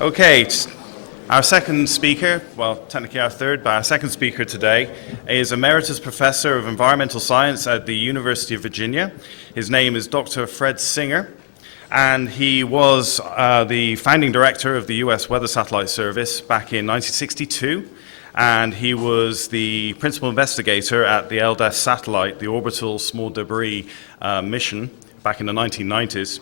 Okay, our second speaker, well, technically our third, but our second speaker today is Emeritus Professor of Environmental Science at the University of Virginia. His name is Dr. Fred Singer, and he was the founding director of the U.S. Weather Satellite Service back in 1962, and he was the principal investigator at the LDES satellite, the Orbital Small Debris mission, back in the 1990s.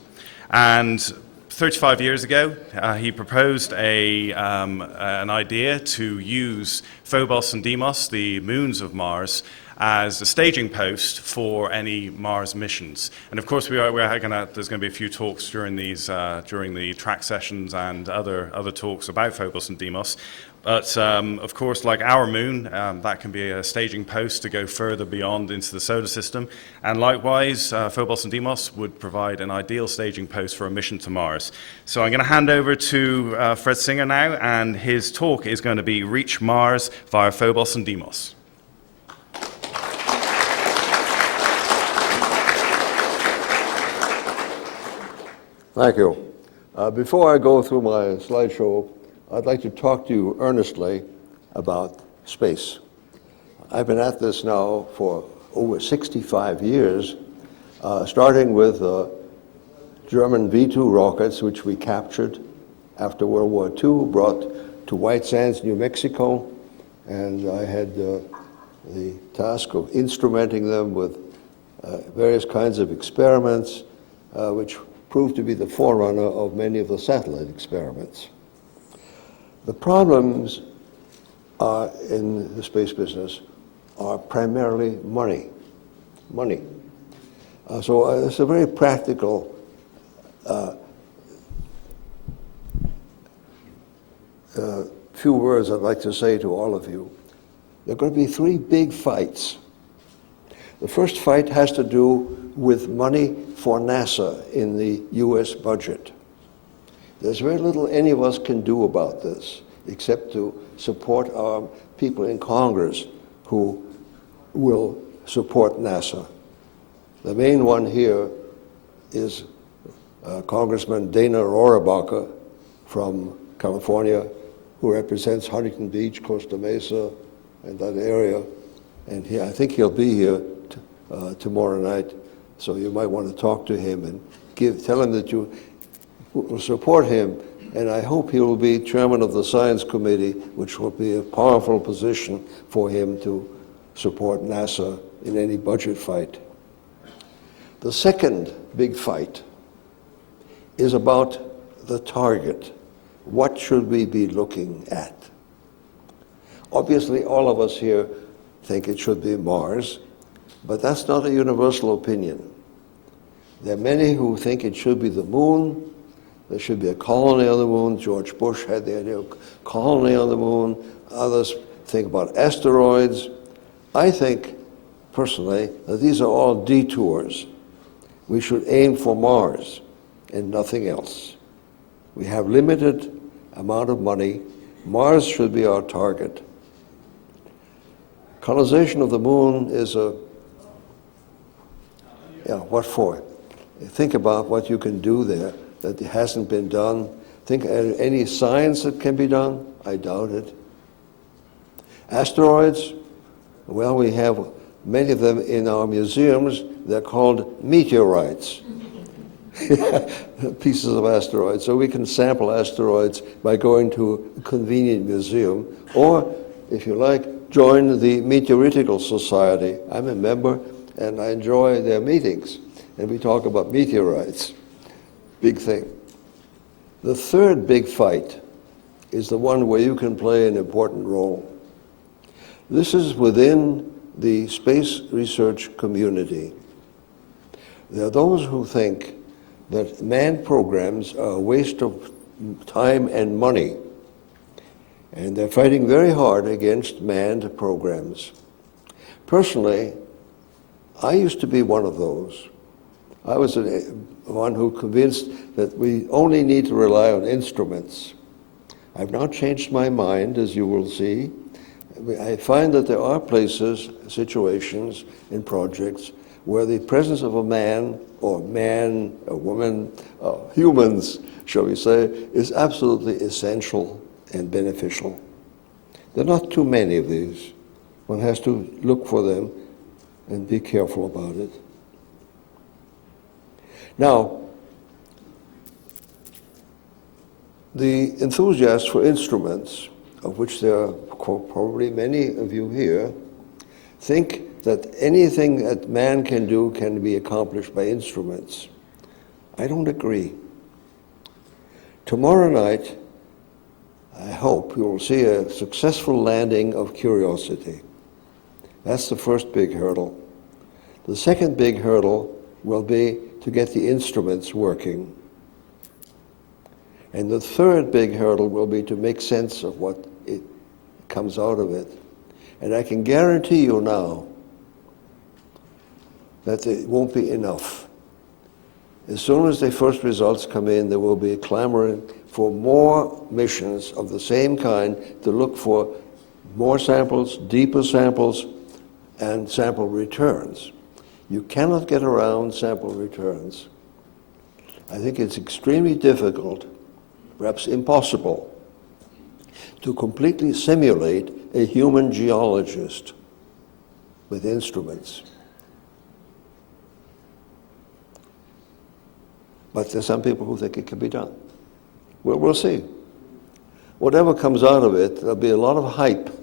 And 35 years ago, he proposed an idea to use Phobos and Deimos, the moons of Mars, as a staging post for any Mars missions. And of course, there's going to be a few talks during the track sessions and other talks about Phobos and Deimos. But of course, like our moon, that can be a staging post to go further beyond into the solar system. And likewise, Phobos and Deimos would provide an ideal staging post for a mission to Mars. So I'm going to hand over to Fred Singer now, and his talk is going to be Reach Mars via Phobos and Deimos. Thank you. Before I go through my slideshow, I'd like to talk to you earnestly about space. I've been at this now for over 65 years, starting with German V-2 rockets, which we captured after World War II, brought to White Sands, New Mexico, and I had the task of instrumenting them with various kinds of experiments, which proved to be the forerunner of many of the satellite experiments. The problems in the space business are primarily money. So it's a very practical few words I'd like to say to all of you. There are going to be three big fights. The first fight has to do with money for NASA in the US budget. There's very little any of us can do about this, except to support our people in Congress who will support NASA. The main one here is Congressman Dana Rohrabacher from California, who represents Huntington Beach, Costa Mesa, and that area. And I think he'll be here tomorrow night, so you might want to talk to him and tell him that you will support him, and I hope he will be chairman of the Science Committee, which will be a powerful position for him to support NASA in any budget fight. The second big fight is about the target. What should we be looking at? Obviously, all of us here think it should be Mars, but that's not a universal opinion. There are many who think it should be the moon. There should be a colony on the moon. George Bush had the idea of colony on the moon. Others think about asteroids. I think, personally, that these are all detours. We should aim for Mars and nothing else. We have limited amount of money. Mars should be our target. Colonization of the moon is what for? Think about what you can do there that hasn't been done. Think any science that can be done? I doubt it. Asteroids? Well, we have many of them in our museums. They're called meteorites. Pieces of asteroids. So we can sample asteroids by going to a convenient museum, or, if you like, join the Meteoritical Society. I'm a member, and I enjoy their meetings, and we talk about meteorites. Big thing. The third big fight is the one where you can play an important role. This is within the space research community. There are those who think that manned programs are a waste of time and money, and they're fighting very hard against manned programs. Personally, I used to be one of those. I was the one who convinced that we only need to rely on instruments. I've now changed my mind, as you will see. I find that there are places, situations, and projects where the presence of a man, a woman, humans, shall we say, is absolutely essential and beneficial. There are not too many of these. One has to look for them and be careful about it. Now, the enthusiasts for instruments, of which there are probably many of you here, think that anything that man can do can be accomplished by instruments. I don't agree. Tomorrow night, I hope you will see a successful landing of Curiosity. That's the first big hurdle. The second big hurdle will be to get the instruments working. And the third big hurdle will be to make sense of what it comes out of it. And I can guarantee you now that it won't be enough. As soon as the first results come in, there will be clamoring for more missions of the same kind to look for more samples, deeper samples, and sample returns. You cannot get around sample returns. I think it's extremely difficult, perhaps impossible, to completely simulate a human geologist with instruments. But there's some people who think it can be done. Well, we'll see. Whatever comes out of it, there'll be a lot of hype,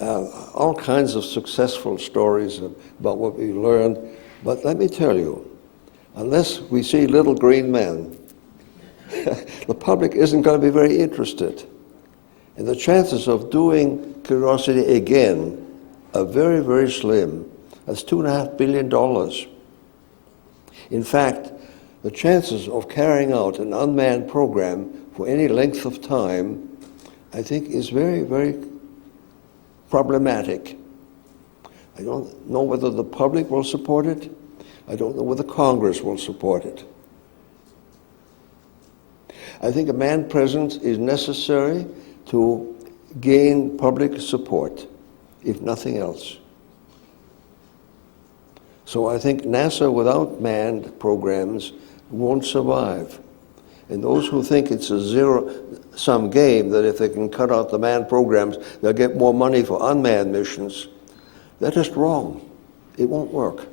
all kinds of successful stories about what we learned. But let me tell you, unless we see little green men, the public isn't going to be very interested. And the chances of doing Curiosity again are very, very slim. That's $2.5 billion. In fact, the chances of carrying out an unmanned program for any length of time, I think, is very, very problematic. I don't know whether the public will support it. I don't know whether Congress will support it. I think a manned presence is necessary to gain public support, if nothing else. So I think NASA without manned programs won't survive. And those who think it's a zero-sum game, that if they can cut out the manned programs, they'll get more money for unmanned missions, they're just wrong. It won't work.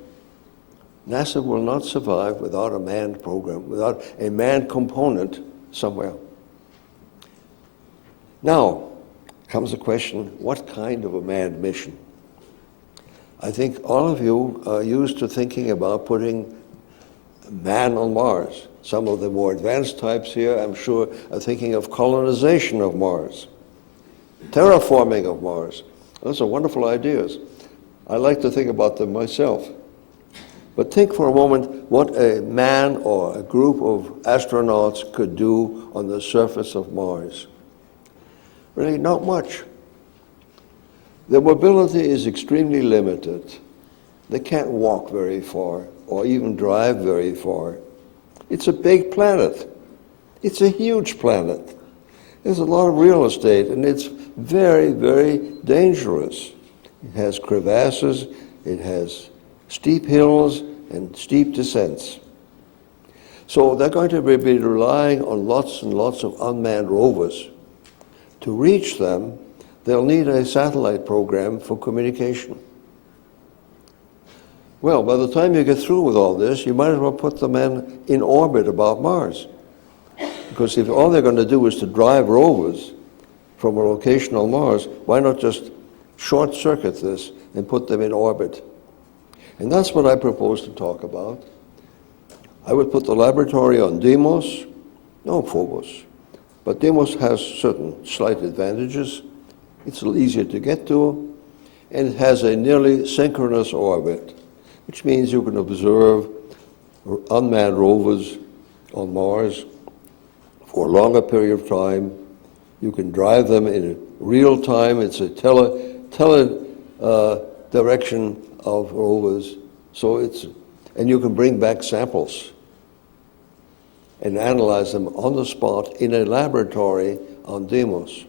NASA will not survive without a manned program, without a manned component somewhere. Now comes the question, what kind of a manned mission? I think all of you are used to thinking about putting man on Mars. Some of the more advanced types here, I'm sure, are thinking of colonization of Mars, terraforming of Mars. Those are wonderful ideas. I like to think about them myself. But think for a moment what a man or a group of astronauts could do on the surface of Mars. Really, not much. Their mobility is extremely limited. They can't walk very far or even drive very far. It's a big planet. It's a huge planet. There's a lot of real estate, and it's very, very dangerous. It has crevasses, it has steep hills and steep descents. So they're going to be relying on lots and lots of unmanned rovers. To reach them, they'll need a satellite program for communication. Well, by the time you get through with all this, you might as well put the men in orbit about Mars. Because if all they're going to do is to drive rovers from a location on Mars, why not just short-circuit this and put them in orbit? And that's what I propose to talk about. I would put the laboratory on Deimos, no Phobos. But Deimos has certain slight advantages. It's a little easier to get to, and it has a nearly synchronous orbit, which means you can observe unmanned rovers on Mars for a longer period of time. You can drive them in real time. It's a direction of rovers. And you can bring back samples and analyze them on the spot in a laboratory on Deimos.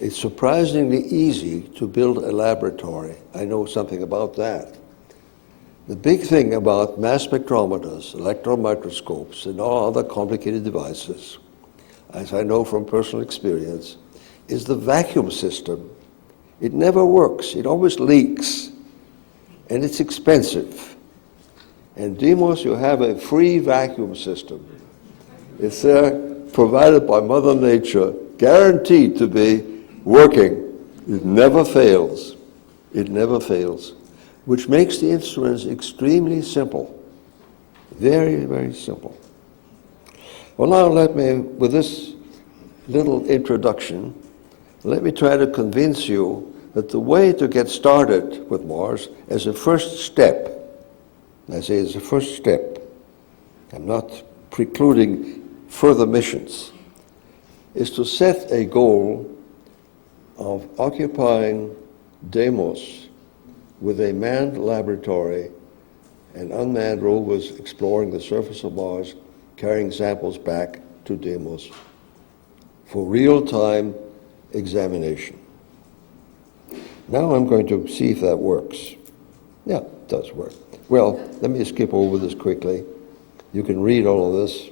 It's surprisingly easy to build a laboratory. I know something about that. The big thing about mass spectrometers, electron microscopes, and all other complicated devices, as I know from personal experience, is the vacuum system. It never works. It always leaks. And it's expensive. And Deimos, you have a free vacuum system. It's provided by Mother Nature, guaranteed to be working. It never fails. It never fails. Which makes the instruments extremely simple. Very, very simple. Well, now let me, with this little introduction, let me try to convince you that the way to get started with Mars as a first step, I say as a first step, I'm not precluding further missions, is to set a goal of occupying Deimos with a manned laboratory and unmanned rovers exploring the surface of Mars, carrying samples back to Deimos for real-time examination. Now I'm going to see if that works. Yeah, it does work. Well, let me skip over this quickly. You can read all of this.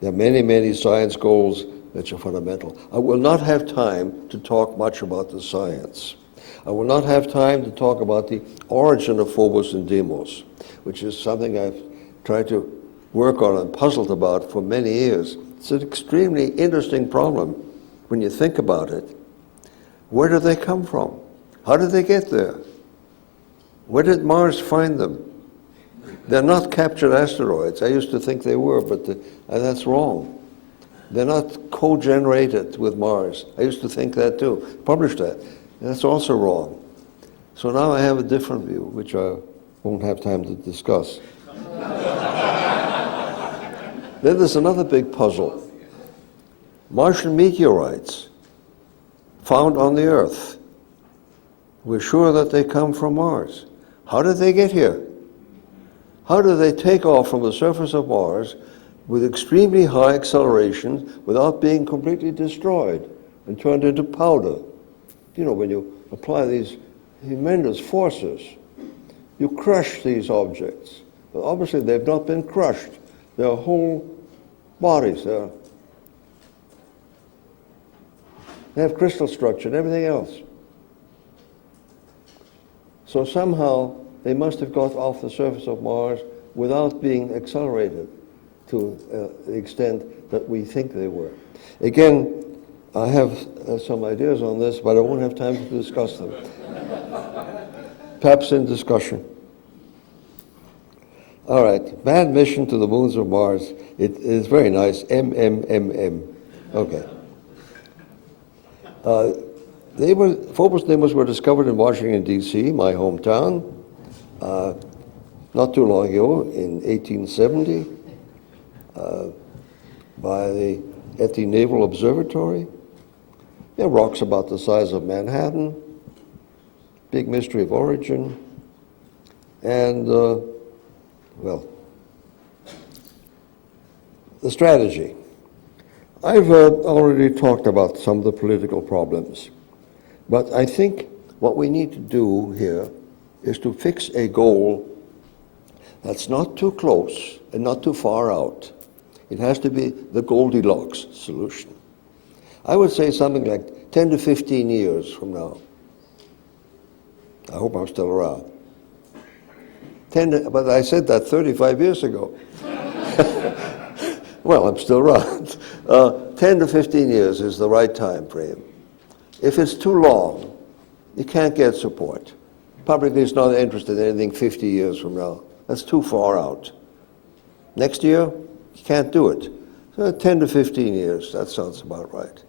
There are many, many science goals which are fundamental. I will not have time to talk much about the science. I will not have time to talk about the origin of Phobos and Deimos, which is something I've tried to work on and puzzled about for many years. It's an extremely interesting problem when you think about it. Where do they come from? How did they get there? Where did Mars find them? They're not captured asteroids. I used to think they were, but that's wrong. They're not co-generated with Mars. I used to think that too. Published that. That's also wrong. So now I have a different view, which I won't have time to discuss. Then there's another big puzzle. Martian meteorites found on the Earth. We're sure that they come from Mars. How did they get here? How do they take off from the surface of Mars with extremely high acceleration without being completely destroyed and turned into powder? You know, when you apply these tremendous forces, you crush these objects. But obviously, they've not been crushed. They're whole bodies. They have crystal structure and everything else. So somehow, they must have got off the surface of Mars without being accelerated to the extent that we think they were. Again, I have some ideas on this, but I won't have time to discuss them. Perhaps in discussion. All right, manned mission to the moons of Mars. It is very nice, MMMM. Okay. Phobos Deimos were discovered in Washington, D.C., my hometown, not too long ago, in 1870, at the Naval Observatory. They're rocks about the size of Manhattan, big mystery of origin, and, well, the strategy. I've already talked about some of the political problems, but I think what we need to do here is to fix a goal that's not too close and not too far out. It has to be the Goldilocks solution. I would say something like 10 to 15 years from now. I hope I'm still around. But I said that 35 years ago. Well, I'm still around. 10 to 15 years is the right time frame. If it's too long, you can't get support. Public is not interested in anything 50 years from now. That's too far out. Next year, you can't do it. So 10 to 15 years, that sounds about right.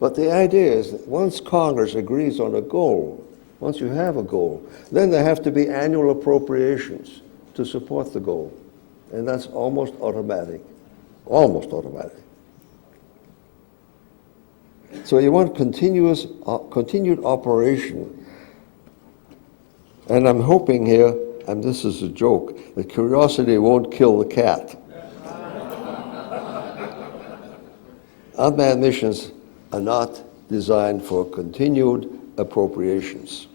But the idea is that once Congress agrees on a goal, once you have a goal, then there have to be annual appropriations to support the goal. And that's almost automatic. Almost automatic. So you want continued operation. And I'm hoping here, and this is a joke, that curiosity won't kill the cat. Unmanned missions are not designed for continued appropriations.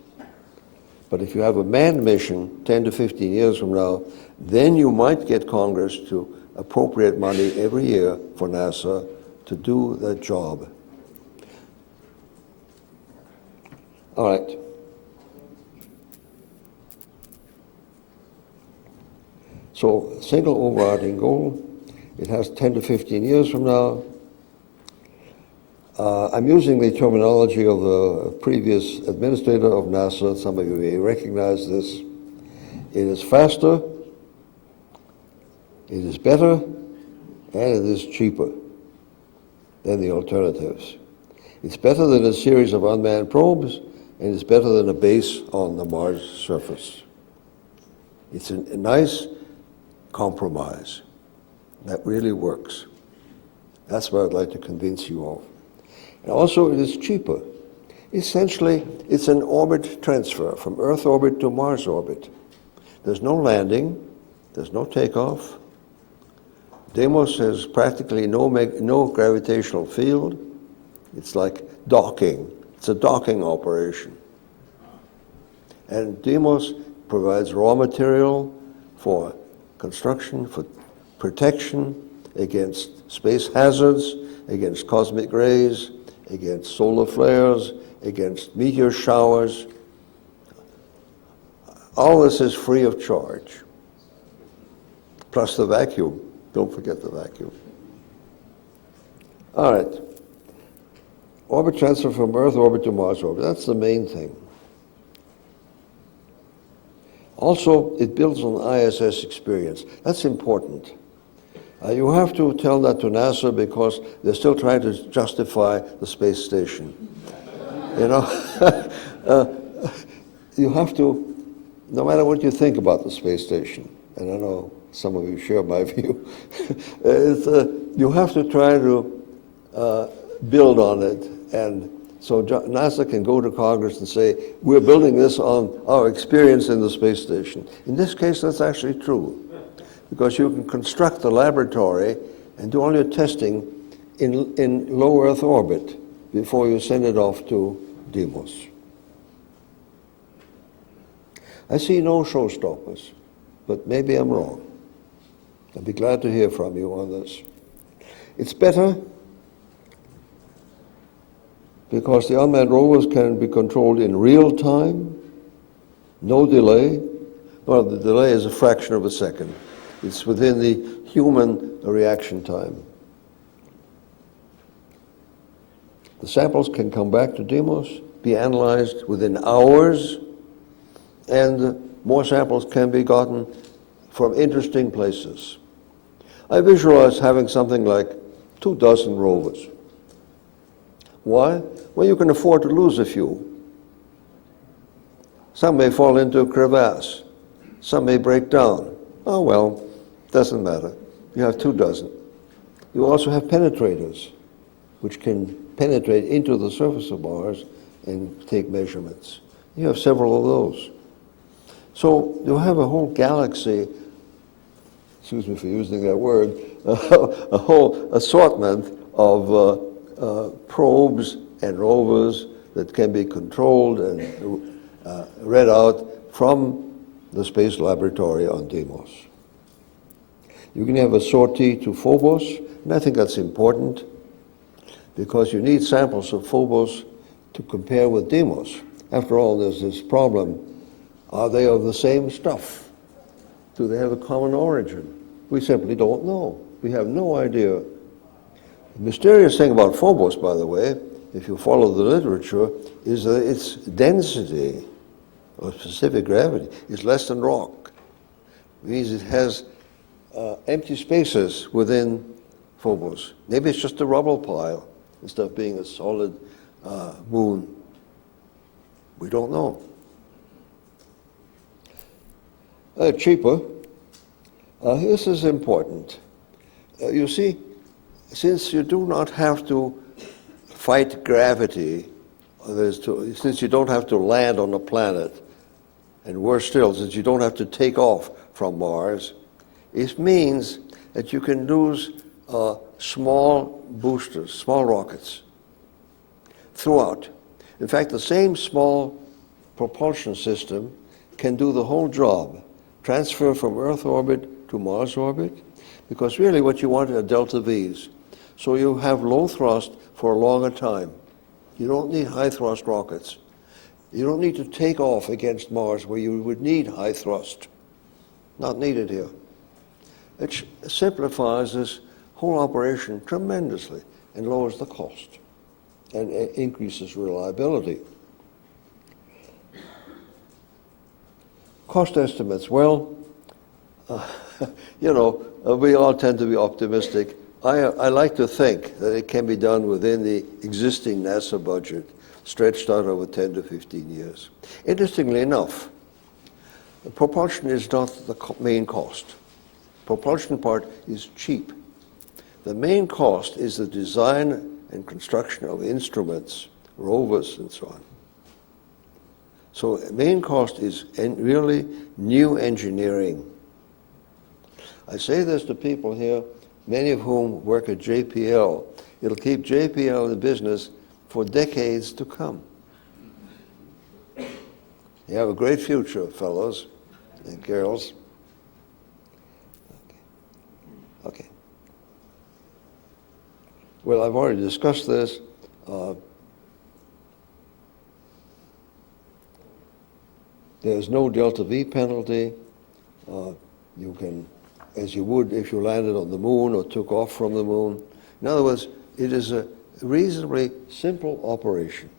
But if you have a manned mission 10 to 15 years from now, then you might get Congress to appropriate money every year for NASA to do that job. All right. So, single overarching goal, it has 10 to 15 years from now. I'm using the terminology of the previous administrator of NASA. Some of you may recognize this. It is faster, it is better, and it is cheaper than the alternatives. It's better than a series of unmanned probes, and it's better than a base on the Mars surface. It's a nice compromise that really works. That's what I'd like to convince you of. And also, it is cheaper. Essentially, it's an orbit transfer from Earth orbit to Mars orbit. There's no landing, there's no takeoff. Deimos has practically no gravitational field. It's like docking. It's a docking operation. And Deimos provides raw material for construction, for protection against space hazards, against cosmic rays, against solar flares, against meteor showers. All this is free of charge. Plus the vacuum. Don't forget the vacuum. All right. Orbit transfer from Earth orbit to Mars orbit. That's the main thing. Also, it builds on ISS experience. That's important. You have to tell that to NASA because they're still trying to justify the space station. You know, you have to, no matter what you think about the space station, and I know some of you share my view, you have to try to build on it. And so NASA can go to Congress and say, we're building this on our experience in the space station. In this case, that's actually true, because you can construct the laboratory and do all your testing in low Earth orbit before you send it off to Deimos. I see no showstoppers, but maybe I'm wrong. I'd be glad to hear from you on this. It's better because the unmanned rovers can be controlled in real time, no delay. Well, the delay is a fraction of a second. It's within the human reaction time. The samples can come back to Deimos, be analyzed within hours, and more samples can be gotten from interesting places. I visualize having something like 24 rovers. Why? Well, you can afford to lose a few. Some may fall into a crevasse. Some may break down. Oh, well, doesn't matter. You have 24. You also have penetrators, which can penetrate into the surface of Mars and take measurements. You have several of those. So you have a whole galaxy, excuse me for using that word, a whole assortment of probes and rovers that can be controlled and read out from the space laboratory on Deimos. You can have a sortie to Phobos, and I think that's important because you need samples of Phobos to compare with Deimos. After all, there's this problem. Are they of the same stuff? Do they have a common origin? We simply don't know. We have no idea. The mysterious thing about Phobos, by the way, if you follow the literature, is that its density, or specific gravity, is less than rock. It means it has empty spaces within Phobos. Maybe it's just a rubble pile instead of being a solid moon. We don't know. Cheaper. This is important. You see, since you do not have to fight gravity, since you don't have to land on a planet, and worse still, since you don't have to take off from Mars, it means that you can use small boosters, small rockets, throughout. In fact, the same small propulsion system can do the whole job, transfer from Earth orbit to Mars orbit, because really what you want are delta Vs. So you have low thrust for a longer time. You don't need high thrust rockets. You don't need to take off against Mars where you would need high thrust. Not needed here. It simplifies this whole operation tremendously and lowers the cost and increases reliability. Cost estimates, well, we all tend to be optimistic. I like to think that it can be done within the existing NASA budget, stretched out over 10 to 15 years. Interestingly enough, the propulsion is not the main cost. Propulsion part is cheap. The main cost is the design and construction of instruments, rovers, and so on. So the main cost is really new engineering. I say this to people here, many of whom work at JPL. It'll keep JPL in business for decades to come. You have a great future, fellows and girls. Okay. Well, I've already discussed this. There's no delta V penalty. You can, as you would if you landed on the moon or took off from the moon. In other words, it is a reasonably simple operation.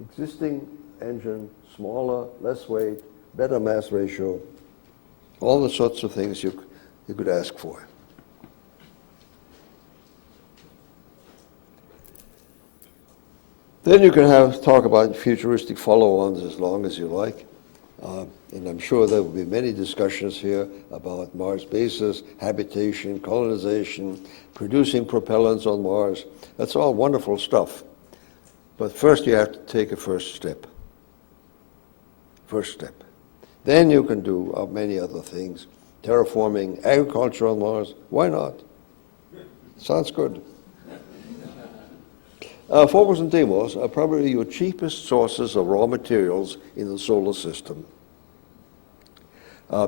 Existing engine, smaller, less weight, better mass ratio, all the sorts of things you could ask for. Then you can talk about futuristic follow-ons as long as you like. And I'm sure there will be many discussions here about Mars bases, habitation, colonization, producing propellants on Mars. That's all wonderful stuff. But first you have to take a first step. First step. Then you can do many other things. Terraforming agriculture on Mars. Why not? Sounds good. Phobos and Deimos are probably your cheapest sources of raw materials in the solar system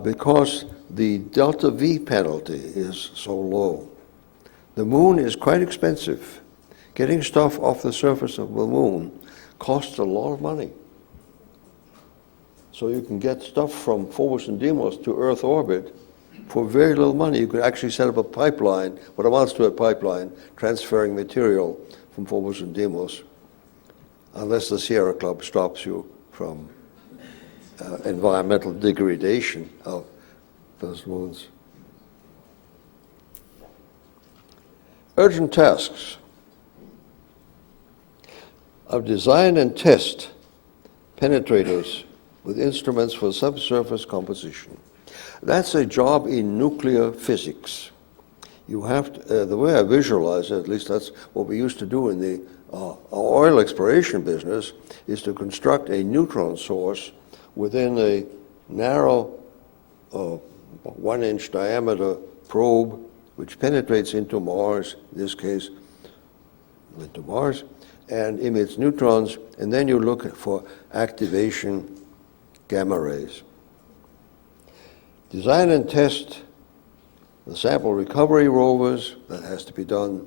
because the delta V penalty is so low. The moon is quite expensive. Getting stuff off the surface of the moon costs a lot of money. So you can get stuff from Phobos and Deimos to Earth orbit for very little money. You could actually set up a pipeline, what amounts to a pipeline, transferring material from Phobos and Deimos, unless the Sierra Club stops you from environmental degradation of those moons. Urgent tasks of design and test penetrators with instruments for subsurface composition. That's a job in nuclear physics. You have to, the way I visualize it, at least that's what we used to do in the oil exploration business, is to construct a neutron source within a narrow 1-inch diameter probe which penetrates into Mars, in this case, into Mars, and emits neutrons, and then you look for activation gamma rays. Design and test the sample recovery rovers, that has to be done.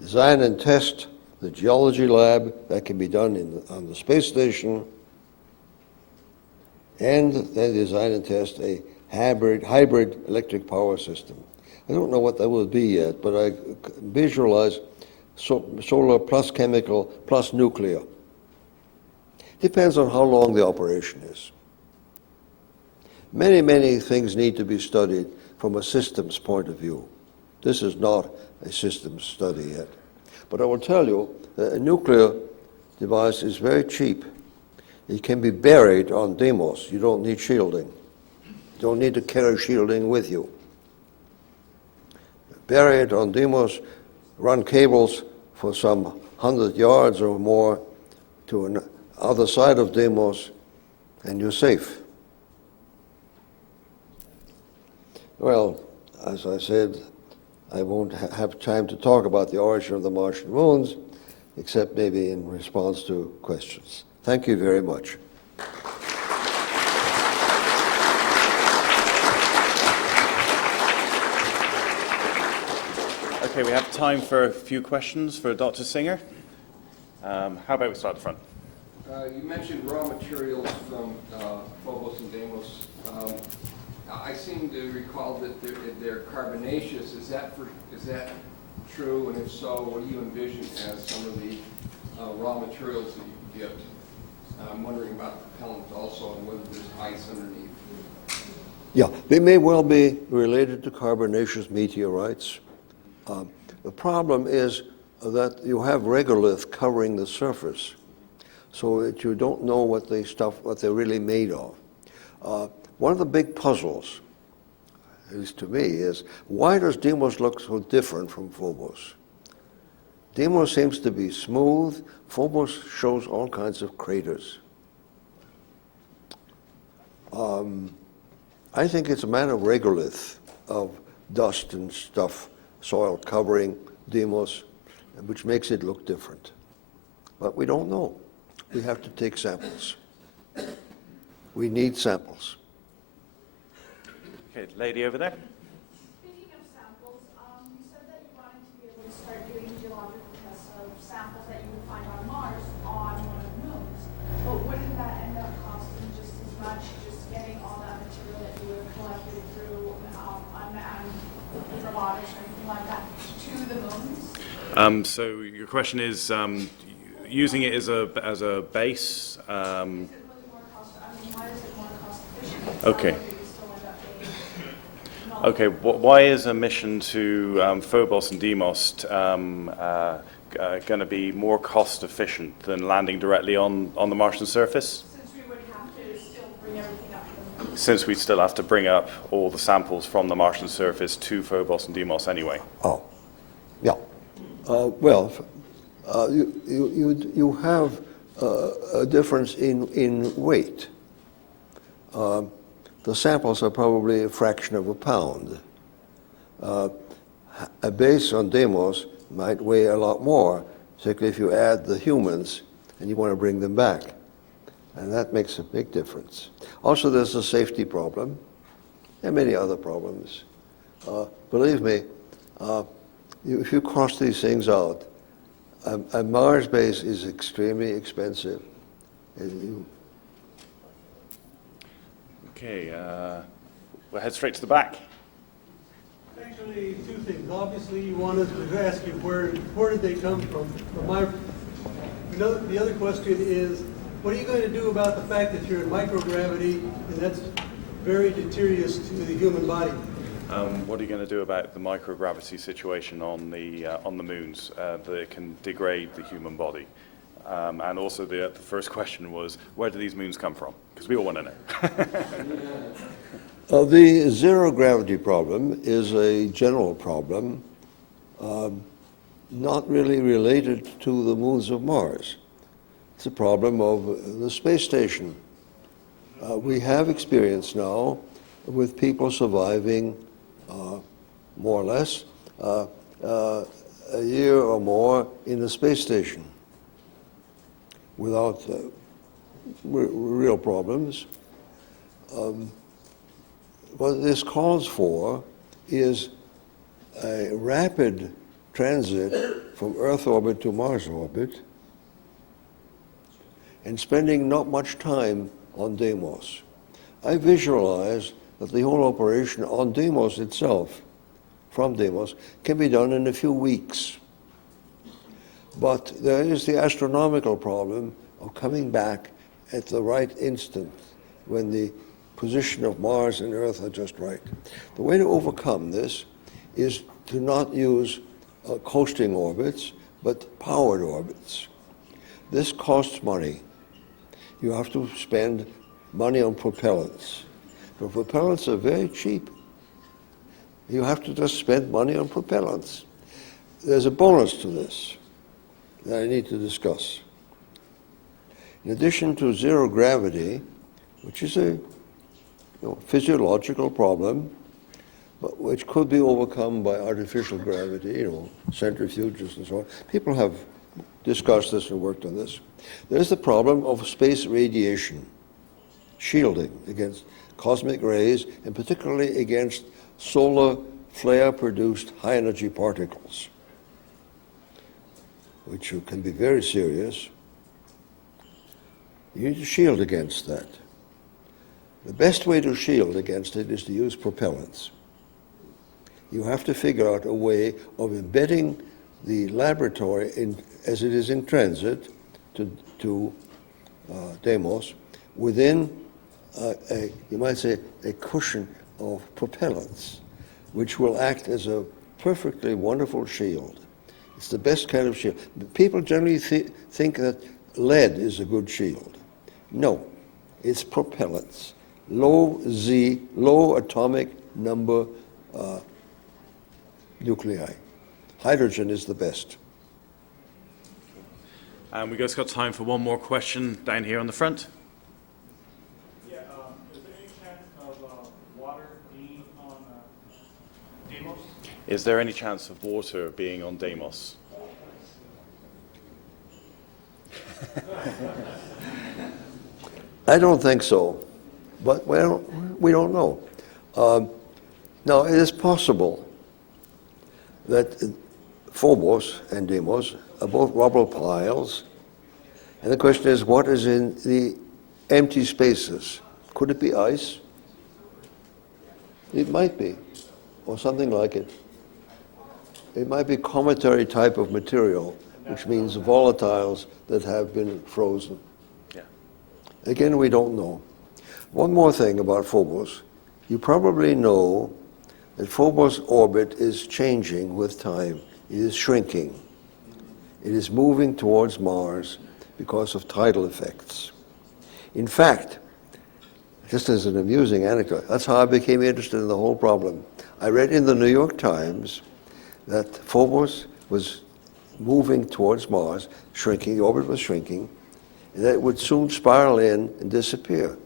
Design and test the geology lab, that can be done on the space station. And then design and test a hybrid electric power system. I don't know what that will be yet, but I visualize solar plus chemical plus nuclear. Depends on how long the operation is. Many, many things need to be studied from a systems point of view. This is not a systems study yet. But I will tell you that a nuclear device is very cheap. It can be buried on Deimos. You don't need shielding. You don't need to carry shielding with you. Bury it on Deimos, run cables for some 100 yards or more to an other side of Deimos, and you're safe. Well, as I said, I won't have time to talk about the origin of the Martian moons, except maybe in response to questions. Thank you very much. Okay, we have time for a few questions for Dr. Singer. How about we start at the front? You mentioned raw materials from Phobos and Deimos. I seem to recall that they're carbonaceous. Is that true? And if so, what do you envision as some of the raw materials that you get? I'm wondering about propellant also and whether there's ice underneath. Yeah, they may well be related to carbonaceous meteorites. The problem is that you have regolith covering the surface, so that you don't know what they're really made of. One of the big puzzles, at least to me, is why does Deimos look so different from Phobos? Deimos seems to be smooth. Phobos shows all kinds of craters. I think it's a matter of regolith, of dust and stuff, soil covering Deimos, which makes it look different. But we don't know. We have to take samples. We need samples. Okay, lady over there. Speaking of samples, you said that you wanted to be able to start doing geological tests of samples that you would find on Mars on one of the moons. But wouldn't that end up costing just as much, just getting all that material that you would have collected through unmanned robotics or anything like that to the moons? So your question is using it as a base. Is it really more cost? I mean, why is it more cost efficient? Okay. However, you still end up being Okay, why is a mission to Phobos and Deimos going to be more cost efficient than landing directly on the Martian surface? Since we would have to still bring everything up to the moon. Since we still have to bring up all the samples from the Martian surface to Phobos and Deimos anyway. Oh, yeah. You have a difference in weight. The samples are probably a fraction of a pound. A base on Deimos might weigh a lot more, particularly if you add the humans and you want to bring them back. And that makes a big difference. Also, there's a safety problem and many other problems. Believe me, if you cross these things out, a Mars base is extremely expensive. Okay, we'll head straight to the back. Actually, two things. Obviously, you wanted to ask you where did they come from? The other question is, what are you going to do about the fact that you're in microgravity, and that's very deleterious to the human body? What are you going to do about the microgravity situation on the moons that can degrade the human body? And also the first question was, where do these moons come from? Because we all want to know. The zero gravity problem is a general problem, not really related to the moons of Mars. It's a problem of the space station. We have experience now with people surviving more or less a year or more in the space station without real problems. What this calls for is a rapid transit from Earth orbit to Mars orbit and spending not much time on Deimos. I visualize that the whole operation on Deimos itself, from Deimos, can be done in a few weeks. But there is the astronomical problem of coming back at the right instant when the position of Mars and Earth are just right. The way to overcome this is to not use coasting orbits, but powered orbits. This costs money. You have to spend money on propellants. The propellants are very cheap. You have to just spend money on propellants. There's a bonus to this that I need to discuss. In addition to zero gravity, which is a physiological problem, but which could be overcome by artificial gravity, you know, centrifuges and so on. People have discussed this and worked on this. There's the problem of space radiation, shielding against cosmic rays, and particularly against solar flare-produced high-energy particles, which can be very serious. You need to shield against that. The best way to shield against it is to use propellants. You have to figure out a way of embedding the laboratory as it is in transit to Deimos within you might say, a cushion of propellants, which will act as a perfectly wonderful shield. It's the best kind of shield. People generally think that lead is a good shield. No, it's propellants. Low Z, low atomic number nuclei. Hydrogen is the best. And we just got time for one more question down here on the front. Yeah, is there any chance of water being on Deimos? Is there any chance of water being on Deimos? I don't think so, but well, we don't know. Now, it is possible that Phobos and Deimos are both rubble piles, and the question is, what is in the empty spaces? Could it be ice? It might be, or something like it. It might be cometary type of material, which means volatiles that have been frozen. Yeah. Again, we don't know. One more thing about Phobos. You probably know that Phobos' orbit is changing with time. It is shrinking. It is moving towards Mars because of tidal effects. In fact, just as an amusing anecdote, that's how I became interested in the whole problem. I read in the New York Times that Phobos was moving towards Mars, shrinking, the orbit was shrinking, and that it would soon spiral in and disappear.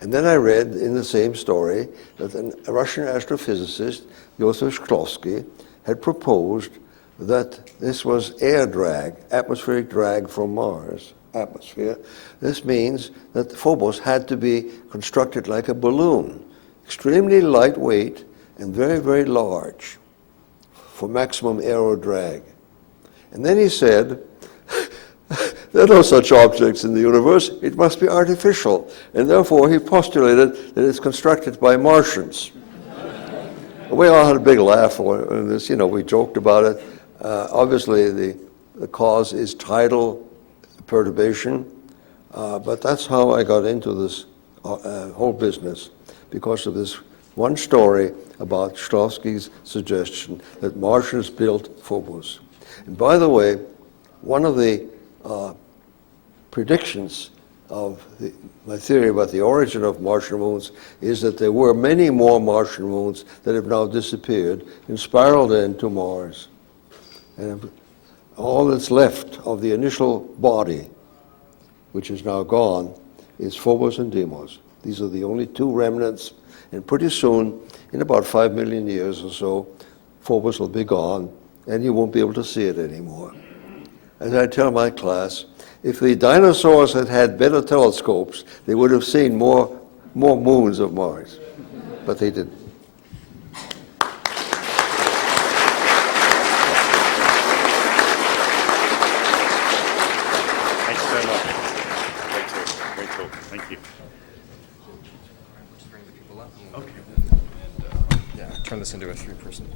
And then I read in the same story that a Russian astrophysicist, Joseph Shklovsky, had proposed that this was air drag, atmospheric drag from Mars atmosphere. This means that Phobos had to be constructed like a balloon, extremely lightweight and very, very large for maximum aero drag. And then he said, there are no such objects in the universe, it must be artificial. And therefore he postulated that it's constructed by Martians. We all had a big laugh on this, you know, we joked about it. Obviously the cause is tidal perturbation, but that's how I got into this whole business, because of this one story about Shklovsky's suggestion that Martians built Phobos. And by the way, one of the predictions of my theory about the origin of Martian moons is that there were many more Martian moons that have now disappeared and spiraled into Mars. And all that's left of the initial body, which is now gone, is Phobos and Deimos. These are the only two remnants, and pretty soon, in about 5 million years or so, Phobos will be gone, and you won't be able to see it anymore. As I tell my class, if the dinosaurs had had better telescopes, they would have seen more moons of Mars, but they didn't. Thanks so much. Great talk. Great talk. Thank you. Just bring the people up. Okay. Yeah, turn this into a three-person.